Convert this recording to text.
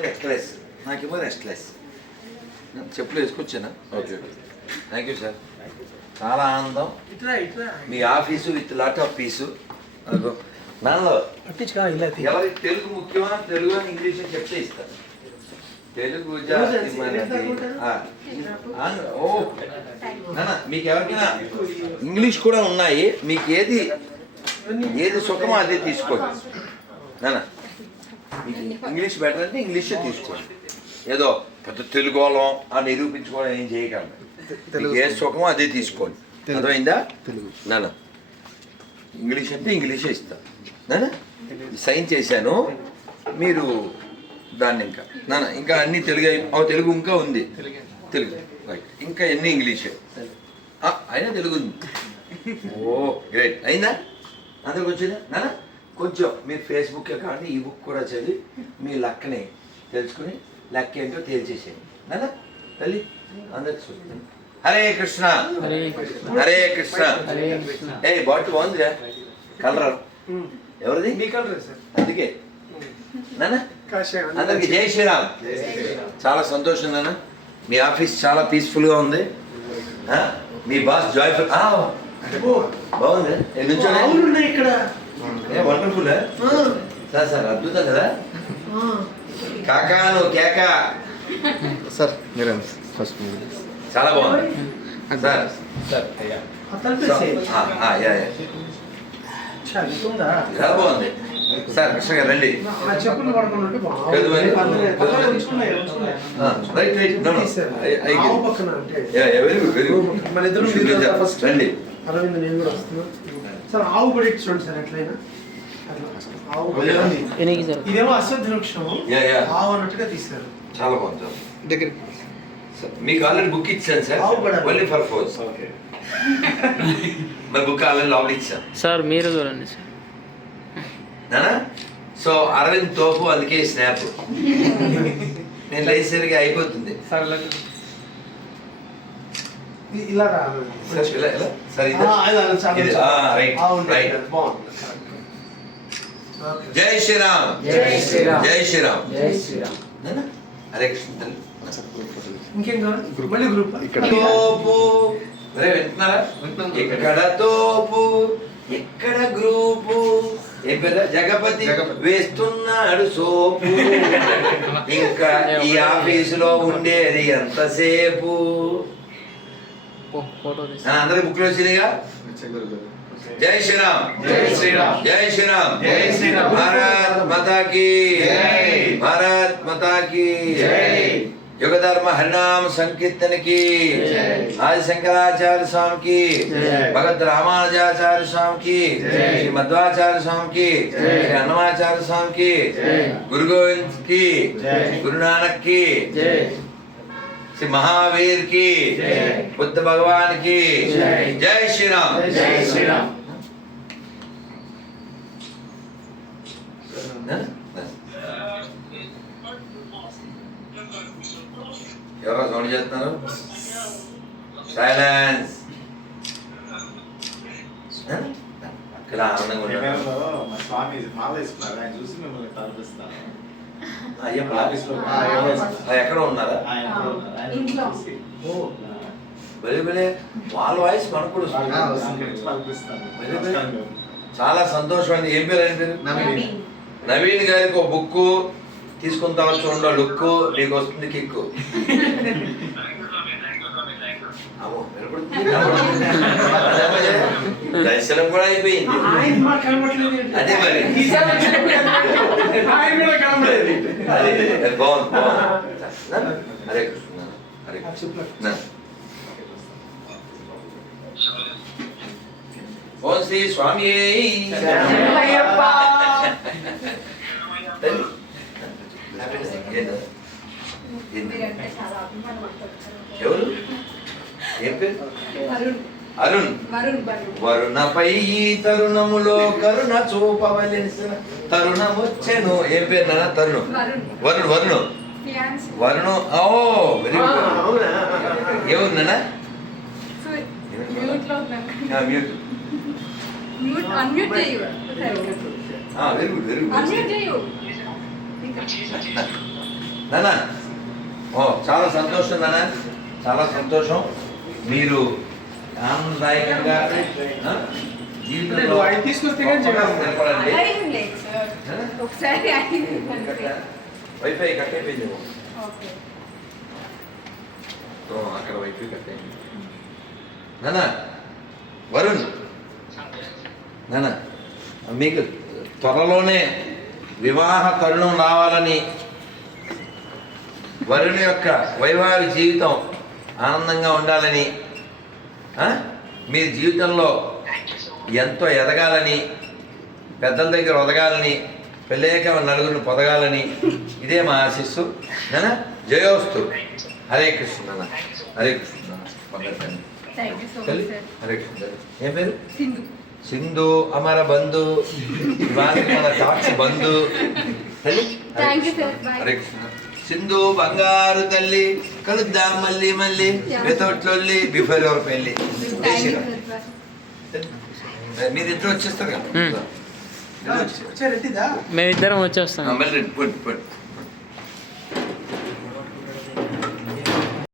ఆయనకి ఎక్స్లెస్, నాకేమో రెస్ట్లెస్. చెప్పులు వేసుకొచ్చానా? Okay, thank you sir. చాలా ఆనందం. మీ office with lot of peace. అదిగో నాలో ఎవరికి తెలుగు ముఖ్యమా, తెలుగు అని ఇంగ్లీష్ అని చెప్తే ఇస్తారు. తెలుగు జాతి మనది. ఓ నాన్న, మీకు ఎవరికైనా ఇంగ్లీష్ కూడా ఉన్నాయి, మీకు ఏది సుఖమో అదే తీసుకోండి నాన్న. మీకు ఇంగ్లీష్ బెటర్ అంటే ఇంగ్లీషే తీసుకోండి. ఏదో పెద్ద తెలుగు వాళ్ళం అని నిరూపించుకోవడం ఏం చేయకండి. మీకు ఏ సుఖమో అదే తీసుకోండి. అర్థమైందా నాన్న? ఇంగ్లీష్ అంటే ఇంగ్లీషే ఇస్తాను నాన్న. సైన్ చేశాను, మీరు దాన్ని ఇంకా నాన్న ఇంకా అన్నీ తెలుగు. తెలుగు ఇంకా ఉంది, తెలుగు రైట్. ఇంకా ఎన్ని ఇంగ్లీషే, అయినా తెలుగు ఉంది. ఓ గ్రేట్. అయిందా? అందరికి వచ్చిందా నాన్న? కొంచెం మీరు ఫేస్బుక్ కానీ ఈ బుక్ కూడా చదివి మీ లక్కని తెలుసుకుని లెక్క ఏంటో తేల్చేసేయండి నాన్న. తల్లి అందరికి చూస్తాను. హరే కృష్ణ హరే కృష్ణ. ఏ బాటిల్ బాగుందిరా, కలర్ ఎవరిది? అందుకే నాన్న. అందరికి జై శ్రీరామ్. చాలా సంతోషం నాన్న. మీ ఆఫీస్ చాలా పీస్ఫుల్గా ఉంది. మీ బాస్ జాయ్ఫుల్. బాగుంది. ఇక్కడ వండర్ఫుల్ సార్. సార్ అద్భుతం కదా కాకా, నువ్వు కేకా సార్. మీరు ఫస్ట్ చాలా బాగుంది సార్. చాలా బాగుంది సార్. కృష్ణ గారు రండి. Right right. Very good very good. రండి. అరవింద్ నేను కూడా వస్తున్నా సార్. ఆవు కూడా చూడండి సార్, ఎట్లయినా ఇదేమో అశ్వత్థ వృక్షం, ఆవు అన్నట్టుగా తీశారు. చాలా బాగుంది దగ్గర. మీకు ఆల్రెడీ బుక్ ఇచ్చాను సార్, ఓన్లీ ఫర్ ఫోర్స్. మరి బుక్ ఆల్రెడీ లోపల ఇచ్చాను సార్. మీరు చూడండి సార్ నానా. సో అరవింద్ తోపు, అందుకే స్నాప్. నేను లేసరిగా అయిపోతుంది సార్. ఇలా జై శ్రీరామ్ జై శ్రీరామ్ జై శ్రీరామ్ జై శ్రీరామ్. హరే కృష్ణ. ఇంకేం కావాలి? మళ్ళీ గ్రూప్ తోపు వింటున్నారా? ఎక్కడ తోపు ఎక్కడ గ్రూపు, జగపతి వేస్తున్నాడు సోపు. ఇంకా ఈ ఆఫీసులో ఉండేది ఎంతసేపు. అందరికి బుక్ లో వచ్చినాయిగా. జై శ్రీరామ్ జై శ్రీరామ్ జై శ్రీరామ్ జై శ్రీరామ్. భారత్ మాతా కీ జై, భారత్ మాతా కీ జై. యుగ ధర్మ హరినామ సంకీర్తన की आदि शंकराचार्य स्वामी की, भगत रामानुजाचार्य स्वामी की, श्री मध्वाचार्य स्वामी की, श्री अन्नमाचार्य स्वामी की, गुरु गोविंद की, गुरु नानक की, श्री महावीर की, बुद्ध भगवान की जय श्री राम जय श्री राम. ఎవరో సౌండ్ చేస్తున్నారు? సైలెన్స్. ఇలా ఆనందంగా ఎక్కడ ఉన్నారా? భలే భలే వాళ్ళ వాయిస్ మనకు కూడా చాలా సంతోషం అండి. ఏం పేరు? ఆయన పేరు నవీన్ గారికి ఒక బుక్ తీసుకుంటావు చూడండి. లుక్ నీకు వస్తుంది, కిక్కు. దర్శనం కూడా అయిపోయింది. అదే మరి బాగుంది బాగుంది. హరే కృష్ణ హరే కృష్ణ. ఓం శ్రీ స్వామి. ఎవరు? ఏం పేరు? అరుణ్. వరుణపై ఈ తరుణములో కరుణ చూపవలసిన తరుణమొచ్చెను. ఏం పేరు నాన్న? తరుణ్. వరుణ్ వరుణ్ వరుణ్. ఓ వెరీ గుడ్. ఎవరు నాన్న? Mute. Very good very good. నానా ఓ చాలా సంతోషం నానా, చాలా సంతోషం. మీరు ఆనందదాయకంగా ఆ, జీవితంలో నువ్వు ఆయన తీసుకొస్తే కానీ చెప్పాను. నిలబడండి. ఏం లేదు సార్. ఒకసారి అయింది అంతే. వైఫై కట్టయిపోయింది. ఓకే. అక్కడ వైఫై కట్టయింది. నానా వరుణ్, నానా మీకు త్వరలోనే వివాహ తరుణం రావాలని, వరుణ్ యొక్క వైవాహిక జీవితం ఆనందంగా ఉండాలని, మీ జీవితంలో ఎంతో ఎదగాలని, పెద్దల దగ్గర ఒదగాలని, పెళ్ళయ్యాక నలుగురిని పొదగాలని ఇదే మా ఆశిస్సు. నానా జయోస్తు. హరే కృష్ణ నాన్న, హరే కృష్ణ నాన్న. థ్యాంక్ యూ సో తల్లి, మచ్ సార్. హరే కృష్ణ. ఏం పేరు? సింధు. సింధు అమర బంధు, ఇవాళ మన టాక్స్ బంధు. తల్లి Hare Thank you, Krishna. sir. Bye. Hare Krishna. Sindhu బంగారు తల్లి, కలుద్దాం మళ్ళీ మళ్ళీ, Yeah. వితౌట్ లొల్లి బిఫోర్ యువర్ పెళ్ళి. Thank you sir. మీరిద్దరు వచ్చేస్తారు కదా. ఇద్దరు వచ్చేస్తారు. వచ్చారు ఎట్టిదా మేమిద్దరం వచ్చేస్తాం. మళ్ళీ రండి, పోండి పోండి.